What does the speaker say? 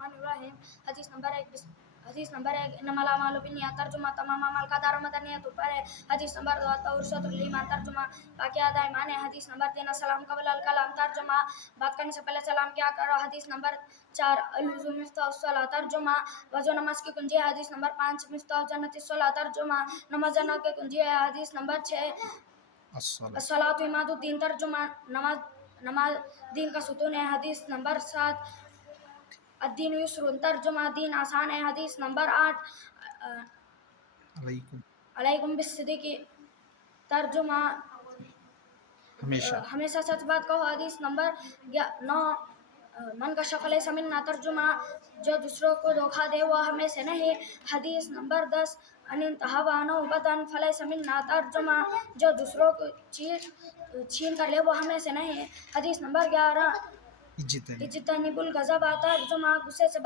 Bismillahirrahmanirrahim. حدیث number 1 انما الاعمال بالنیات ترجمہ تمام اعمال کا دار و مدار نیت پر ہے. حدیث نمبر 2 التوسط الایمان ترجمہ باقیات ایمان ہے. حدیث نمبر 3 السلام قبل الکلام ترجمہ بات کرنے سے پہلے سلام کیا کرو. حدیث نمبر 4 الوضو مفتاح الصلاۃ ترجمہ وضو نماز کی کنجی ہے. حدیث نمبر 5 مفتاح جنت الصلاۃ ترجمہ نماز جنت کی کنجی ہے. حدیث نمبر 6 الصلاۃ عماد الدین ترجمہ نماز دین کا ستون ہے. حدیث نمبر 7 الدین یسر ترجمہ دین آسان ہے. حدیث نمبر 8 علیکم بالصدق ترجمہ ہمیشہ سچ بات کہو. حدیث نمبر 9 من کشف لیس منا ترجمہ جو دوسروں کو دھوکہ دے وہ ہمیں سے نہیں. حدیث نمبر 10 ان انتہا عنہ بدن فلیس منا ترجمہ جو دوسروں کو چھین کر لے وہ ہمیں سے نہیں. حدیث نمبر 11 اجتنب الغضب ترجمہ غصے سے